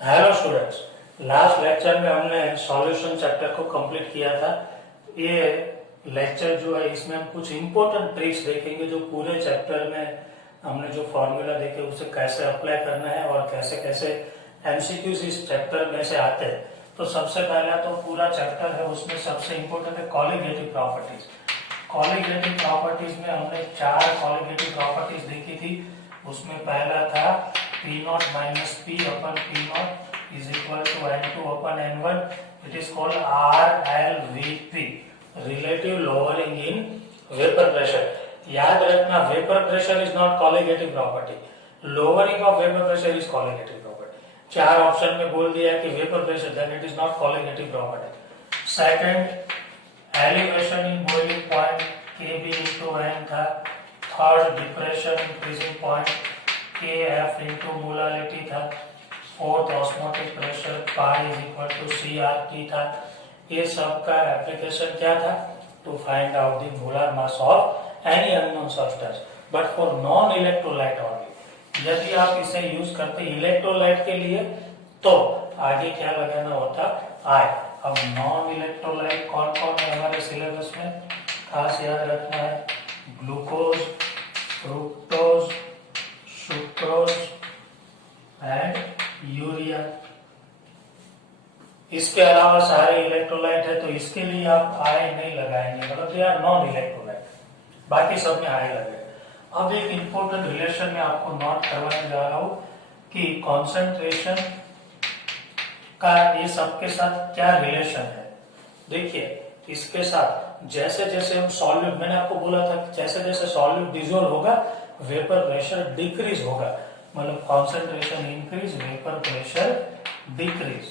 Hello students, last lecture में हमने solution chapter को कंप्लीट किया था। ये लेक्चर जो है इसमें हम कुछ इंपॉर्टेंट ट्रिक्स देखेंगे जो पूरे चैप्टर में हमने जो फॉर्मूला देखे उसे कैसे अप्लाई करना है और कैसे कैसे एमसीक्यूज इस चैप्टर में से आते हैं। तो सबसे पहला तो पूरा चैप्टर है, उसमें सबसे इंपॉर्टेंट है कॉलिगेटिव प्रॉपर्टीज। कॉलिगेटिव प्रॉपर्टीज में हमने 4 कॉलिगेटिव प्रॉपर्टीज देखी थी। उसमें पहला था P naught minus P upon P naught is equal to N2 upon N1. It is called RLVP, relative lowering in vapor pressure. याद रखना, vapor pressure is not colligative property. Lowering of vapor pressure is colligative property. 4 option में बोल दिया कि vapor pressure, then it is not colligative property. Second, elevation in boiling point Kb into N था. Third, depression in freezing point Kf into molality था. Fourth, osmotic pressure pi is equal to CRT था. ये सब का application क्या था? To find out the molar mass of any unknown substance, but for non electrolyte only. यदि आप इसे यूज करते इलेक्ट्रोलाइट के लिए तो आगे क्या लगाना होता? I. अब नॉन इलेक्ट्रोलाइट कौन कौन है हमारे सिलेबस में? खास याद रखना है, glucose, fructose, sucrose and urea. इसके अलावा सारे इलेक्ट्रोलाइट है, तो इसके लिए आप आई नहीं लगाएंगे, मतलब दे आर नॉन इलेक्ट्रोलाइट. बाकी सब में आई लगे. अब एक इंपॉर्टेंट रिलेशन में आपको नोट करवाने जा रहा हूं कि कॉन्सेंट्रेशन का ये सबके साथ क्या रिलेशन है. देखिए, इसके साथ जैसे जैसे हम सॉल्यूट, मैंने आपको बोला था जैसे जैसे सॉल्यूट डिसॉल्व होगा वेपर प्रेशर डिक्रीज होगा, मतलब concentration increase, vapour pressure decrease.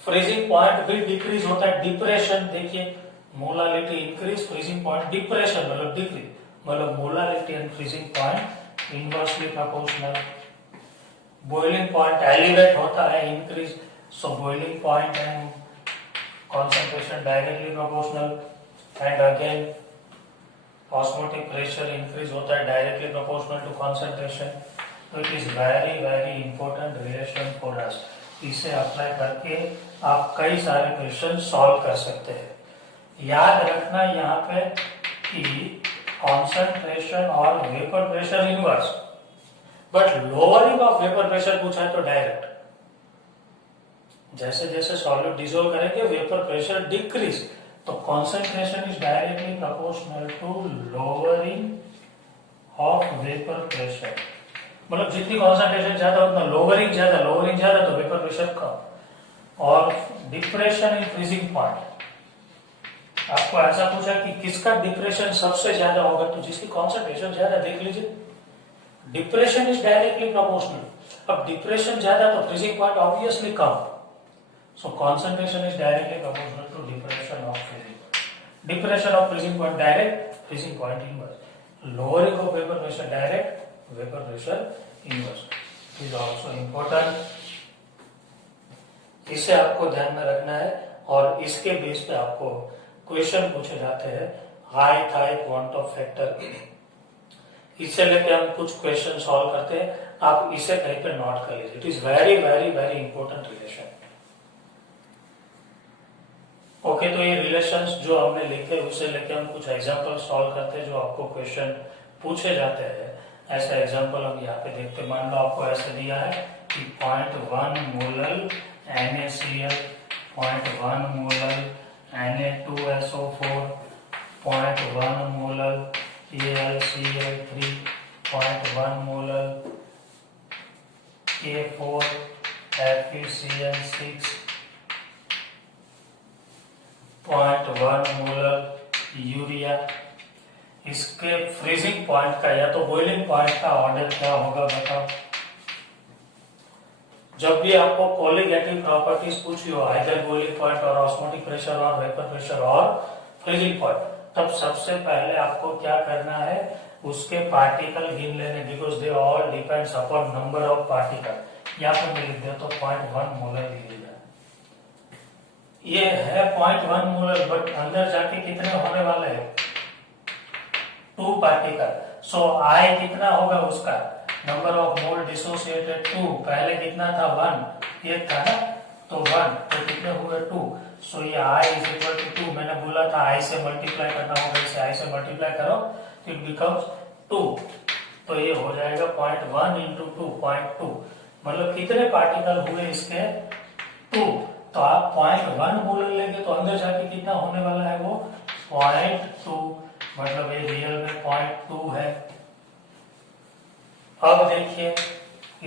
Freezing point भी डिक्रीज होता है. डिप्रेशन देखिए, molarity increase, freezing point depression मतलब डिक्रीज, मतलब molarity and freezing point inversely proportional. Boiling point elevate होता है, increase, so boiling point and concentration directly proportional. And again osmotic pressure increase होता है directly proportional to concentration. तो it is very very important relation for us. इसे apply करके आप कई सारे क्वेश्चन सॉल्व कर सकते हैं. याद रखना यहाँ पे कि concentration और vapour pressure inverse, but lowering of vapour pressure पूछा है तो डायरेक्ट. जैसे जैसे सॉल्यूट डिसॉल्व करेंगे वेपर प्रेशर डिक्रीज, तो concentration is directly proportional to lowering of vapour pressure. मतलब जितनी कॉन्सेंट्रेशन ज्यादा उतना लोअरिंग ज्यादा, लोअरिंग ज्यादा तो वेपर प्रेशर कम. और डिप्रेशन इन फ्रीजिंग पॉइंट, आपको ऐसा पूछा कि किसका डिप्रेशन सबसे ज्यादा होगा, तो जिसकी कॉन्सेंट्रेशन ज्यादा, देख लीजिए डिप्रेशन इज डायरेक्टली प्रोपोर्शनल. अब डिप्रेशन ज्यादा तो freezing point obviously come. So concentration is directly proportional to depression of freezing point. Depression of freezing point direct, freezing point inverse. Lowering of vapor pressure direct, vapor pressure inverse. It is also important. इसे आपको ध्यान में रखना है और इसके base पे आपको क्वेश्चन पूछे जाते हैं. हाई थाई क्वांट ऑफ फैक्टर, इससे लेके हम कुछ क्वेश्चन सॉल्व करते हैं. आप इसे कहीं पे नोट कर लीजिए. It is very very very important relation. Okay, तो ये रिलेशंस जो हमने लिखे उसे लेके हम कुछ एग्जांपल सॉल्व करते हैं जो आपको क्वेश्चन पूछे जाते हैं. ऐसा एग्जांपल हम यहाँ पे देखते हैं. मान लो आपको ऐसे दिया है कि 0.1 molal NaCl, 0.1 molal Na2SO4, 0.1 molal AlCl3, 0.1 molal K4 FeCl6, 0.1 molar urea. इसके फ्रीजिंग पॉइंट का या तो बॉइलिंग पॉइंट का ऑर्डर क्या होगा बताओ. जब भी आपको कॉलिगेटिव प्रॉपर्टीज पूछी हो, आइदर बॉइलिंग पॉइंट और ऑस्मोटिक प्रेशर और वेपर प्रेशर और फ्रीजिंग पॉइंट, तब सबसे पहले आपको क्या करना है, उसके पार्टिकल गिन लेने, because they all depends upon number of particle. यहाँ पर मैं लिख देता हूँ 0.1 मोलर यूरिया. ये है 0.1 मोलर, बट अंदर जाके कितने होने वाले हैं? 2 पार्टिकल. सो आई कितना होगा उसका? नंबर ऑफ मोल डिसोसिएटेड 2, पहले कितना था 1, एक था ना, तो 1, तो कितने हुए 2, सो ये I इज इक्वल टू 2, मैंने बोला था I से मल्टीप्लाई करना होगा, इसे I से मल्टीप्लाई करो तो इट बिकम्स 2, तो ये हो जाएगा 0.1 इंटू 2, 0.2, मतलब कितने पार्टिकल हुए इसके 2, तो आप 0.1 मोल लेंगे तो अंदर जाके कितना होने वाला है वो 0.2, मतलब ये रियल में 0.2 है। अब देखिए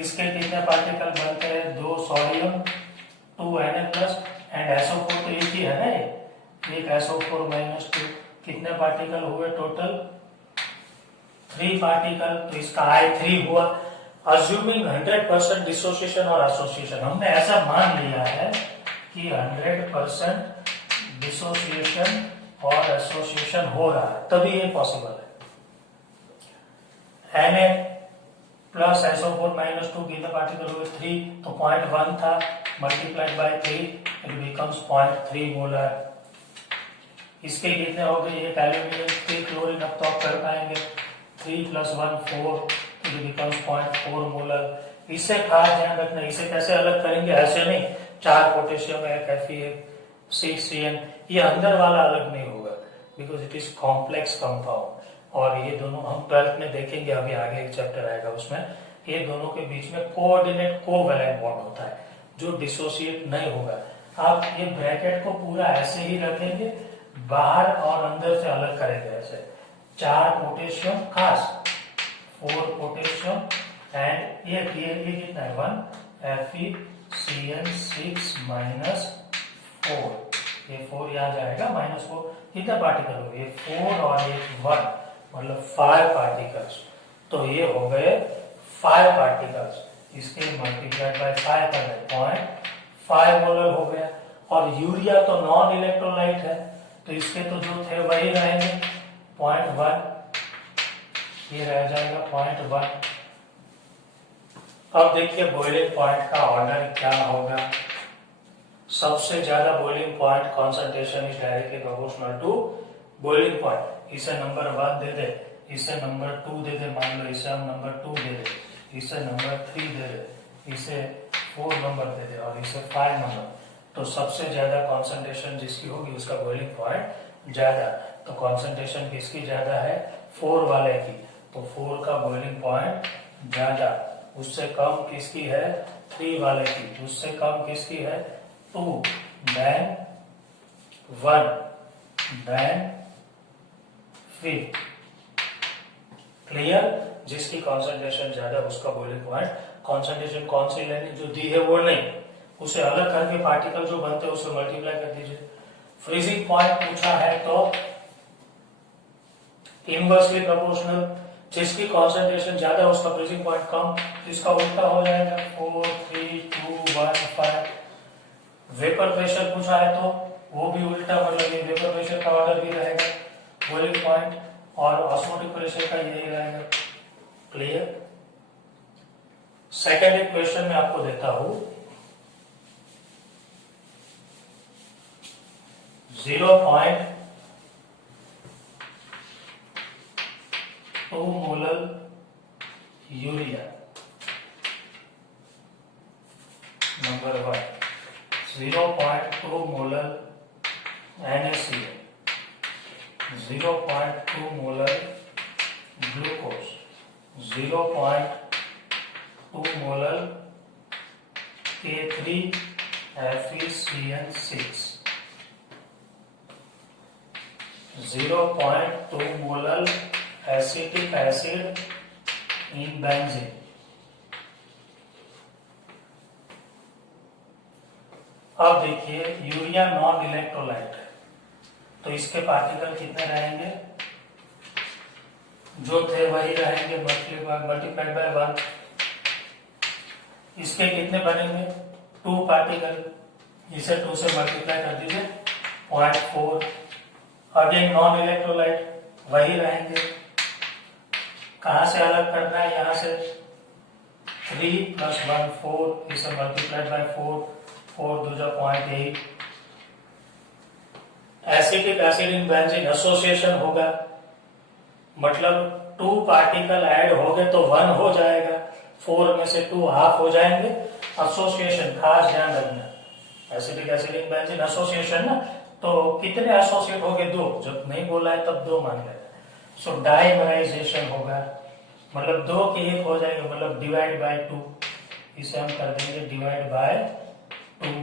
इसके कितने पार्टिकल बनते हैं, 2 सोडियम 2 Na+ एंड SO4 तो एक ही है ना, एक SO4 -2, कितने पार्टिकल हुए टोटल 3 पार्टिकल, तो इसका I3 हुआ। अज्यूमिंग 100% डिसोसिएशन और एसोसिएशन, हमने ऐसा मान लिया है कि 100% डिसोसिएशन और एसोसिएशन हो रहा है, तभी ये पॉसिबल है। Na+ SO4 -2 कितने पार्टिकल हुए 3, तो 0.1 था, multiplied by 3, it becomes 0.3 molar. इसके कितने हो गए, एक एल्यूमिनियम 3 क्लोरीन, अब तो आप कर पाएंगे, 3 + 1 4, इट बिकम्स 0.4 मोलर। इससे खास ध्यान रखना, इसे कैसे अलग करेंगे, ऐसे नहीं 4 पोटेशियम, एक Fe, 6 Cn, ये अंदर वाला अलग नहीं होगा, because it is complex compound, और ये दोनों हम 12th में देखेंगे, अभी आगे एक चैप्टर आएगा उसमें, ये दोनों के बीच में कोऑर्डिनेट कोवैलेंट बॉन्ड होता है जो डिसोसिएट नहीं होगा। आप ये ब्रैकेट को पूरा ऐसे ही रखेंगे, बाहर और अंदर से अलग करेंगे ऐसे, 4 पोटेशियम खास, 4 पोटेशियम एंड ये कितना है 1 FeCN6 -4, ये 4 यहाँ जाएगा, -4, कितने पार्टिकल हो गए 4 और एक 1, मतलब 5 पार्टिकल्स, तो ये हो गए 5 पार्टिकल्स, इसके मल्टीप्लाइड बाय 5 कर रहे 0.5 मोलर हो गया। और यूरिया तो नॉन इलेक्ट्रोलाइट है, तो इसके तो जो थे वही रहेंगे 0.1, ये रह जाएगा 0.1। अब देखिए बॉइलिंग पॉइंट का ऑर्डर क्या होगा, सबसे ज्यादा boiling point concentration is directly proportional to boiling point. इसे नंबर 1 दे दे, इसे नंबर 2 दे दे, मान लो इसे हम नंबर 2 दे दे, इसे नंबर 3 दे दे, इसे 4 नंबर दे दे और इसे 5 नंबर, तो सबसे ज्यादा कॉन्सेंट्रेशन जिसकी होगी उसका बॉइलिंग पॉइंट ज्यादा। तो कॉन्सेंट्रेशन किसकी ज्यादा है 4 वाले की, तो 4 का बॉइलिंग पॉइंट ज्यादा, उससे कम किसकी है 3 वाले की, उससे कम किसकी है 2, देन 1, देन 3। क्लियर, जिसकी कॉन्सेंट्रेशन ज्यादा उसका बॉइलिंग पॉइंट, कॉन्सेंट्रेशन कौन सी लेनी जो दी है वो नहीं, उसे अलग करके पार्टिकल जो बनते हैं उसे मल्टीप्लाई कर दीजिए। फ्रीजिंग पॉइंट पूछा है तो इनवर्सली प्रोपोर्शनल, जिसकी कॉन्सेंट्रेशन ज्यादा उसका फ्रीजिंग पॉइंट कम, जिसका उल्टा हो जाएगा 4 3 2 1 5। वेपर प्रेशर पूछा है तो वो भी उल्टा, मतलब ये वेपर प्रेशर का ऑर्डर भी रहेगा बॉइलिंग पॉइंट, और ऑस्मोटिक प्रेशर का यही रहेगा। क्लियर। सेकेंड एक क्वेश्चन में आपको देता हूं, 0.2 molar urea, number 1, 0.2 molar NaCl, 0.2 molar glucose, 0.2 molar K3FeCN6, 0.2 molar acetic acid in benzene. अब देखिए यूरिया नॉन इलेक्ट्रोलाइट है, तो इसके पार्टिकल कितने रहेंगे, जो थे वही रहेंगे, मल्टीप्लाइड बाय 1। इसके कितने बनेंगे 2 पार्टिकल, इसे 2 से मल्टीप्लाई कर दीजिए 0.4। अगेन नॉन इलेक्ट्रोलाइट वही रहेंगे, कहां से अलग करना है, यहां से 3 + 1 4, इसे multiplied by 4, 4 2 0.8। Acetic acid in benzene association होगा, मतलब 2 2 पार्टिकल ऐड हो गए तो 1 हो जाएगा, 4 में से 2 हाफ हो जाएंगे। एसोसिएशन खास ध्यान रखना, एसिटिक एसिडिक बेंजीन एसोसिएशन ना, तो कितने एसोसिएट हो गए? 2। जब नहीं बोला है तब 2 मान लेना। सो डाइमराइजेशन होगा, मतलब 2 के 1 हो जाएगा, मतलब डिवाइड बाय 2। इसे हम कर देंगे डिवाइड बाय 2।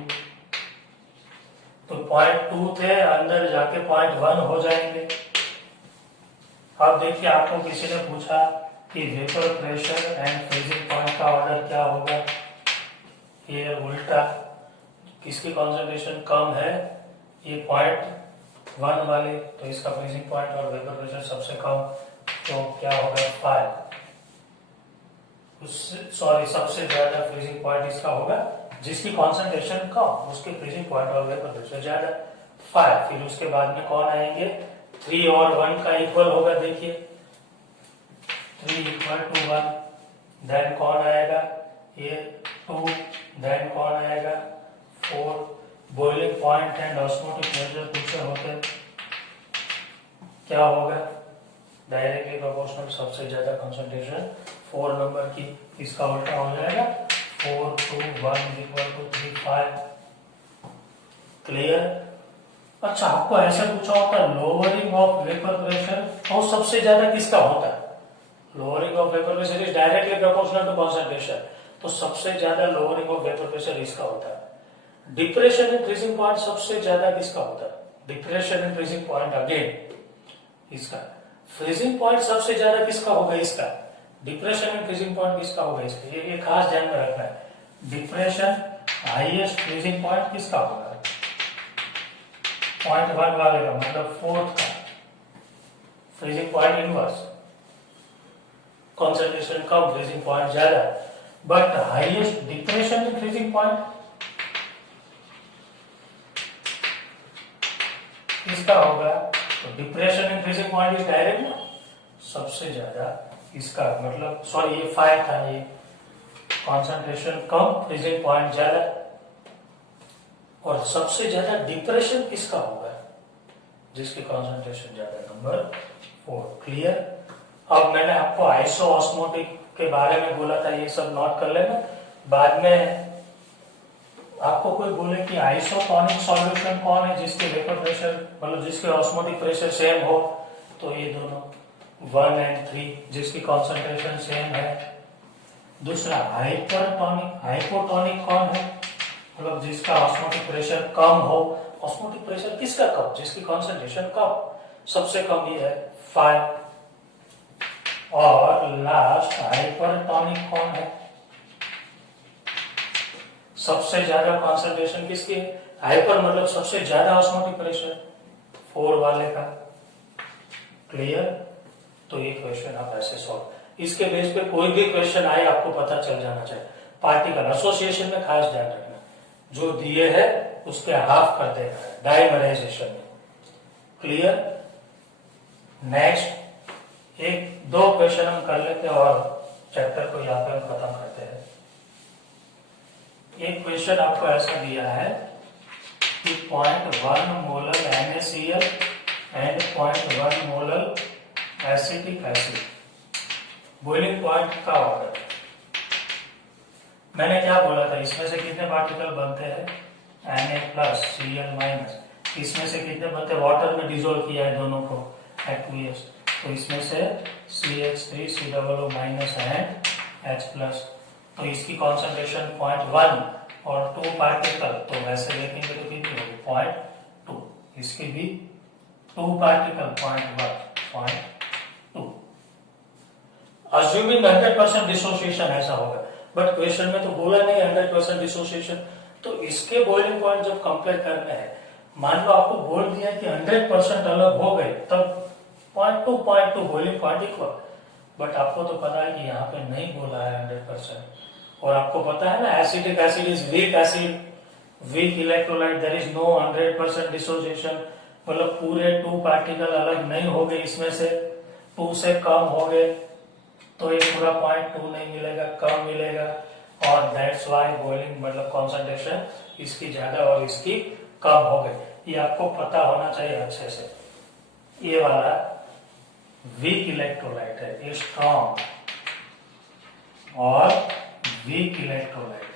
तो 0.2 थे, अंदर जाके 0.1 हो जाएंगे। अब देखिए, आपको किसी ने पूछा कि vapour pressure and freezing point का ऑर्डर क्या होगा? ये उल्टा, किसकी कॉन्सेंट्रेशन कम है? ये 0.1 वाले, तो इसका फ्रीजिंग पॉइंट और वेपर प्रेशर सबसे कम, तो क्या होगा? 5। सॉरी, सबसे ज्यादा फ्रीजिंग पॉइंट इसका होगा, जिसकी कॉन्सेंट्रेशन कम उसके फ्रीजिंग पॉइंट और वेपर प्रेशर ज्यादा, 5। फिर उसके बाद में कौन आएंगे? 3 और 1 का इक्वल होगा, देखिए 3 = 1। देन कौन आएगा? ये 2। देन कौन आएगा? 4। Boiling point and osmotic pressure पूछे होते, क्या होगा? डायरेक्टली प्रोपोर्शनल, सबसे ज्यादा कंसंट्रेशन 4 नंबर की, इसका उल्टा हो जाएगा 4 2 1 = 3 5। क्लियर? अच्छा, आपको ऐसे पूछा होता लोअरिंग ऑफ वेपर प्रेशर, और सबसे ज्यादा किसका होता है? Lowering of vapour pressure is directly proportional to concentration, तो सबसे ज्यादा लोअरिंग ऑफ वेपर प्रेशर इसका होता है। डिप्रेशन इन फ्रीजिंग पॉइंट सबसे ज्यादा किसका होता है? Depression in freezing point again इसका। फ्रीजिंग पॉइंट सबसे ज्यादा किसका होगा? इसका। डिप्रेशन इन फ्रीजिंग पॉइंट किसका होगा? इसका। ये खास ध्यान में रखना है। डिप्रेशन हाईएस्ट फ्रीजिंग पॉइंट किसका होगा? 0.1 वाले का, मतलब 4th का फ्रीजिंग पॉइंट इनवर्स, कंसंट्रेशन कम, फ्रीजिंग पॉइंट ज्यादा। But highest depression in freezing point किसका होगा? तो depression in freezing point is direct ना, सबसे ज्यादा इसका, मतलब सॉरी ये 5 था, ये कंसंट्रेशन कम, फ्रीजिंग पॉइंट ज्यादा। और सबसे ज्यादा डिप्रेशन किसका होगा? जिसकी कंसंट्रेशन ज्यादा, नंबर 4। क्लियर? अब मैंने आपको आइसोऑस्मोटिक के बारे में बोला था, ये सब नोट कर लेना। बाद में आपको कोई बोले कि आइसोटोनिक सॉल्यूशन कौन है जिसके वेपर प्रेशर, मतलब जिसके ऑस्मोटिक प्रेशर सेम हो, तो ये दोनों 1 और 3, जिसकी कॉन्सेंट्रेशन सेम है। दूसरा हाइपरटोनिक, हाइपोटोनिक कौन है? मतलब जिसका ऑस्मोटिक प्रेशर कम हो। ऑस्मोटिक प्रेशर किसका कम? जिसकी कॉन्सेंट्रेशन कम, सबसे कम ये है 5। और लास्ट हाइपरटोनिक कौन है? सबसे ज्यादा कॉन्सेंट्रेशन किसकी है? हाइपर मतलब सबसे ज्यादा ऑस्मोटिक प्रेशर, 4 वाले का। क्लियर? तो ये क्वेश्चन आप ऐसे सॉल्व, इसके बेस पे कोई भी क्वेश्चन आए आपको पता चल जाना चाहिए। पार्टिकल एसोसिएशन में खास ध्यान रखना, जो दिए है उसके हाफ कर देना है डाइमराइजेशन में। क्लियर? नेक्स्ट 1-2 क्वेश्चन हम कर लेते हैं और चैप्टर को यहाँ पे हम खत्म करते हैं। एक क्वेश्चन आपको ऐसा दिया है कि 0.1 molar NaCl and 0.1 molar acetic acid, boiling point का ऑर्डर। मैंने क्या बोला था? इसमें से कितने पार्टिकल बनते हैं? Na+Cl-, इसमें से कितने बनते हैं? वाटर में डिसोल्व किया है दोनों को, एक्वियस, तो इसमें से CH3 COO- एंड H+। तो इसकी कॉन्सेंट्रेशन 0.1 और 2 पार्टिकल, तो वैसे देखेंगे तो कितनी होगी? 0.2। इसकी भी 2 पार्टिकल 0.1 अज्यूमिंग 100% डिसोसिएशन ऐसा होगा, बट क्वेश्चन में तो बोला नहीं 100% डिसोसिएशन। तो इसके बॉइलिंग पॉइंट जब कंपेयर करना है, मान लो आपको बोल दिया कि 100% अलग हो गए, तब 0.2 बॉइलिंग पॉइंट इक्वल। बट आपको तो पता है कि यहाँ पे नहीं बोला है 100%, और आपको पता है ना acetic acid is weak acid, weak electrolyte, there is no 100% dissociation, मतलब पूरे 2 पार्टिकल अलग नहीं हो गए, इसमें से 2 से कम हो गए, तो ये पूरा 0.2 नहीं मिलेगा, कम मिलेगा। और दैट्स व्हाई बॉइलिंग मतलब कॉन्सेंट्रेशन इसकी ज्यादा और इसकी कम हो गई। ये आपको पता होना चाहिए अच्छे से। ये वाला वीक इलेक्ट्रोलाइट है, ये स्ट्रॉन्ग और वीक इलेक्ट्रोलाइट।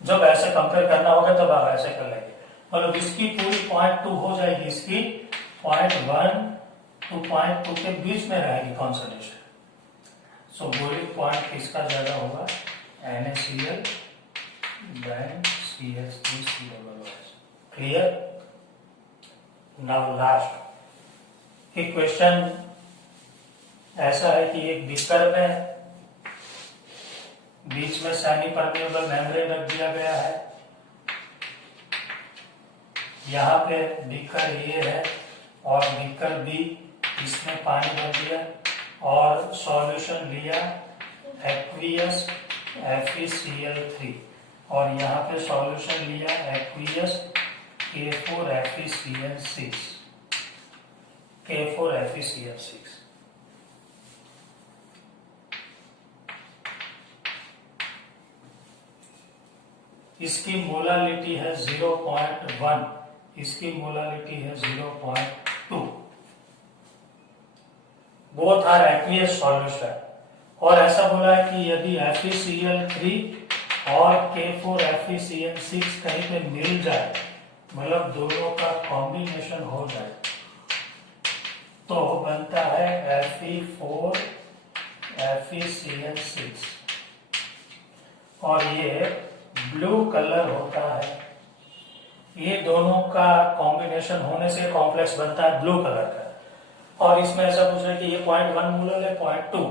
जब ऐसे कंपेयर करना होगा तब आप ऐसे कर लेंगे, मतलब इसकी पूरी 0.2 हो जाएगी, इसकी 0.1 to 0.2 के बीच में रहेगी कॉन्सेंट्रेशन। सो बोलिंग पॉइंट किसका ज्यादा होगा, NaCl then CH3COOH। Clear. Now last एक क्वेश्चन ऐसा है कि एक बीकर में बीच में सेमी परमेबल मेम्ब्रेन रख दिया गया है, यहाँ पे बीकर ए है और बीकर बी, इसमें पानी भर दिया और सॉल्यूशन लिया एक्वियस FeCl3 और यहाँ पे सॉल्यूशन लिया एक्वियस K4FeCl6। इसकी मोलालिटी है 0.1, इसकी मोलालिटी है 0.2। Both are aqueous solution. और ऐसा बोला है कि यदि FeCl3 और K4FeCl6 कहीं पे मिल जाए, मतलब दोनों का कॉम्बिनेशन हो जाए, तो बनता है Fe4FeCl6 और ये ब्लू कलर होता है। ये दोनों का कॉम्बिनेशन होने से कॉम्प्लेक्स बनता है ब्लू कलर का। और इसमें ऐसा पूछ रहा है कि ये 0.1 मोलर है, 0.2,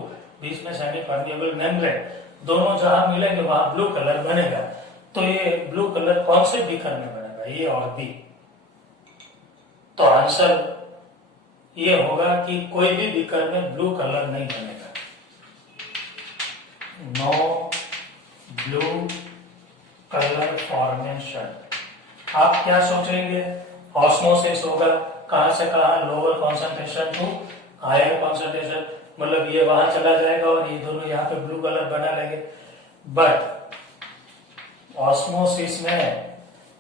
बीच में सेमी परमेबल मेम्ब्रेन, दोनों जहां मिलेंगे वहां ब्लू कलर बनेगा। तो ये ब्लू कलर कौन से बीकर में बनेगा, ए और बी? तो आंसर ये होगा कि कोई भी बीकर में ब्लू कलर नहीं बनेगा। No blue colour formation. आप क्या सोचेंगे, ऑस्मोसिस होगा, कहां से कहां, lower concentration to higher concentration, मतलब ये वहां चला जाएगा और ये दोनों यहाँ पे ब्लू कलर बना लेंगे। बट ऑस्मोसिस में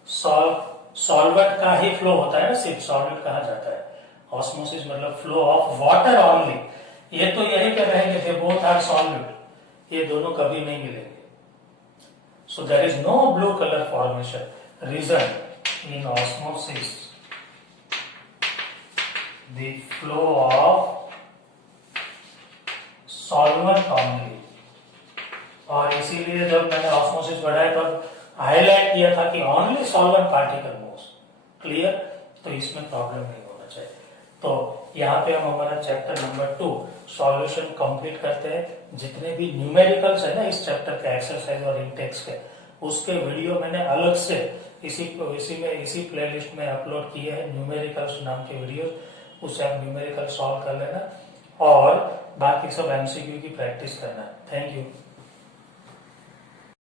सॉल्वेंट का ही फ्लो होता है ना, सिर्फ सॉल्वेंट कहा जाता है। ऑस्मोसिस मतलब फ्लो ऑफ वाटर ओनली। ये तो यही पे रहेंगे थे, बोथ आर सॉल्वेंट, ये दोनों कभी नहीं मिलेंगे। So there is no blue color formation. Reason, in osmosis the flow of solvent only। और इसीलिए जब मैंने ऑस्मोसिस बढ़ाया तो हाईलाइट किया था कि only solvent particle moves. Clear. तो इसमें प्रॉब्लम नहीं होना चाहिए। तो यहाँ पे हम हमारा चैप्टर नंबर 2 सॉल्यूशन कंप्लीट करते हैं। जितने भी न्यूमेरिकल्स है ना इस चैप्टर के, एक्सरसाइज और इंटेक्स के, उसके वीडियो मैंने अलग से इसी प्लेलिस्ट में अपलोड किए हैं, न्यूमेरिकल्स नाम के वीडियो। उससे आप न्यूमेरिकल सॉल्व कर लेना और बाकी सब MCQ की प्रैक्टिस करना। Thank you.